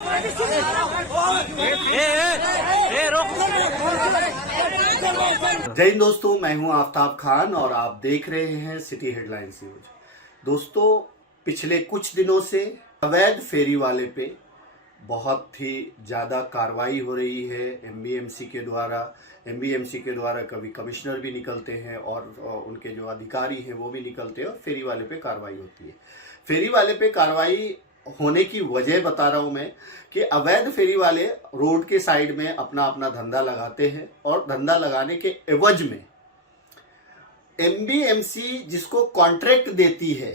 जय हिंद दोस्तों, मैं हूं आफ्ताब खान और आप देख रहे हैं सिटी हेडलाइंस न्यूज। दोस्तों, पिछले कुछ दिनों से अवैध फेरी वाले पे बहुत ही ज़्यादा कार्रवाई हो रही है एमबीएमसी के द्वारा। एमबीएमसी के द्वारा कभी कमिश्नर भी निकलते हैं और उनके जो अधिकारी हैं वो भी निकलते हैं और फेरी वाले पे कार्रवाई होती है। फेरी वाले पे कार्रवाई होने की वजह बता रहा हूं मैं कि अवैध फेरी वाले रोड के साइड में अपना अपना धंधा लगाते हैं और धंधा लगाने के एवज में एमबीएमसी जिसको कॉन्ट्रैक्ट देती है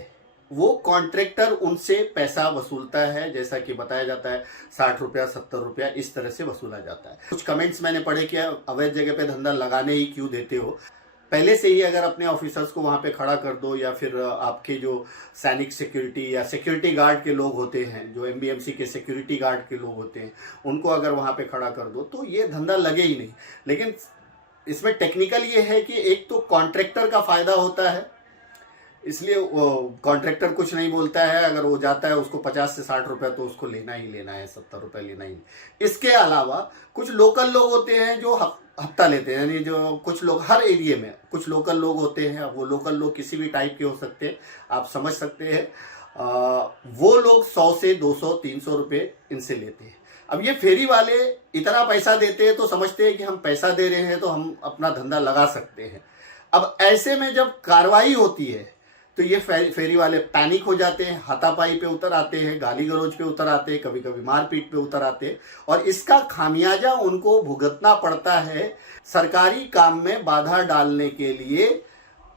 वो कॉन्ट्रैक्टर उनसे पैसा वसूलता है। जैसा कि बताया जाता है 60 रुपया 70 रुपया इस तरह से वसूला जाता है। कुछ कमेंट्स मैंने पढ़े कि अवैध जगह पे धंधा लगाने ही क्यों देते हो, पहले से ही अगर अपने ऑफिसर्स को वहां पे खड़ा कर दो या फिर आपके जो सैनिक सिक्योरिटी या सिक्योरिटी गार्ड के लोग होते हैं, जो एमबीएमसी के सिक्योरिटी गार्ड के लोग होते हैं, उनको अगर वहां पे खड़ा कर दो तो ये धंधा लगे ही नहीं। लेकिन इसमें टेक्निकल ये है कि एक तो कॉन्ट्रैक्टर का फायदा होता है, इसलिए वो कॉन्ट्रैक्टर कुछ नहीं बोलता है। अगर वो जाता है उसको 50 से 60 रुपए तो उसको लेना ही लेना है, 70 रुपए लेना ही। इसके अलावा कुछ लोकल लोग होते हैं जो हफ्ता लेते हैं, यानी जो कुछ लोग हर एरिया में कुछ लोकल लोग होते हैं। वो लोकल लोग किसी भी टाइप के हो सकते हैं, आप समझ सकते हैं। वो लोग 100 से 200 300 रुपये इनसे लेते हैं। अब ये फेरी वाले इतना पैसा देते हैं तो समझते हैं कि हम पैसा दे रहे हैं तो हम अपना धंधा लगा सकते हैं। अब ऐसे में जब कार्रवाई होती है तो ये फेरी वाले पैनिक हो जाते हैं, हाथापाई पे उतर आते हैं, गाली गलौज पे उतर आते हैं, कभी कभी मारपीट पे उतर आते हैं और इसका खामियाजा उनको भुगतना पड़ता है। सरकारी काम में बाधा डालने के लिए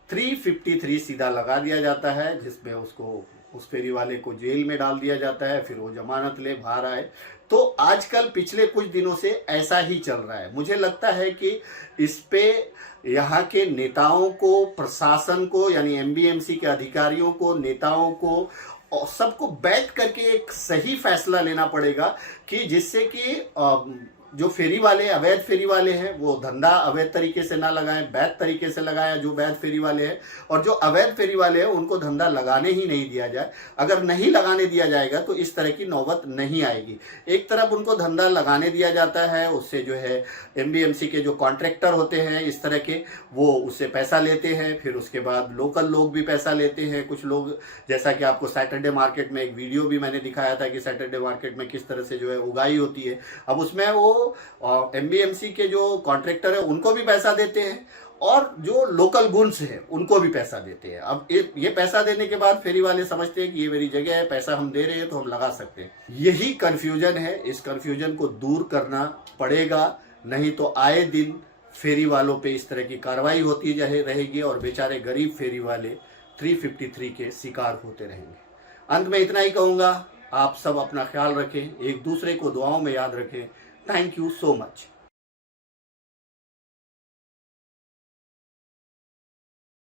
353 सीधा लगा दिया जाता है, जिसमें उसको उस फेरी वाले को जेल में डाल दिया जाता है, फिर वो जमानत ले बाहर आए। तो आजकल पिछले कुछ दिनों से ऐसा ही चल रहा है। मुझे लगता है कि इस पे यहाँ के नेताओं को, प्रशासन को, यानी एमबीएमसी के अधिकारियों को, नेताओं को और सबको बैठ करके एक सही फैसला लेना पड़ेगा कि जिससे कि जो फेरी वाले, अवैध फेरी वाले हैं, वो धंधा अवैध तरीके से ना लगाएं, वैध तरीके से लगाएं जो वैध फेरी वाले हैं, और जो अवैध फेरी वाले हैं उनको धंधा लगाने ही नहीं दिया जाए। अगर नहीं लगाने दिया जाएगा तो इस तरह की नौबत नहीं आएगी। एक तरफ उनको धंधा लगाने दिया जाता है, उससे जो है एमबीएमसी के जो कॉन्ट्रैक्टर होते हैं इस तरह के, वो उससे पैसा लेते हैं। फिर उसके बाद लोकल लोग भी पैसा लेते हैं। कुछ लोग, जैसा कि आपको सैटरडे मार्केट में एक वीडियो भी मैंने दिखाया था कि सैटरडे मार्केट में किस तरह से जो है उगाई होती है। अब उसमें वो एमबीएमसी के जो कॉन्ट्रैक्टर है उनको भी पैसा देते हैं और जो लोकल गुड्स है उनको भी पैसा देते हैं। अब ये पैसा देने के बाद फेरी वाले समझते हैं कि ये मेरी जगह है, पैसा हम दे रहे हैं तो हम लगा सकते हैं। यही कंफ्यूजन है, इस कंफ्यूजन को दूर करना पड़ेगा, नहीं तो आए दिन फेरी वालों पे इस तरह की कार्रवाई होती रहेगी और बेचारे गरीब फेरी वाले 353 के शिकार होते रहेंगे। अंत में इतना ही कहूंगा, आप सब अपना ख्याल रखें, एक दूसरे को दुआओं में याद रखें। Thank you so much.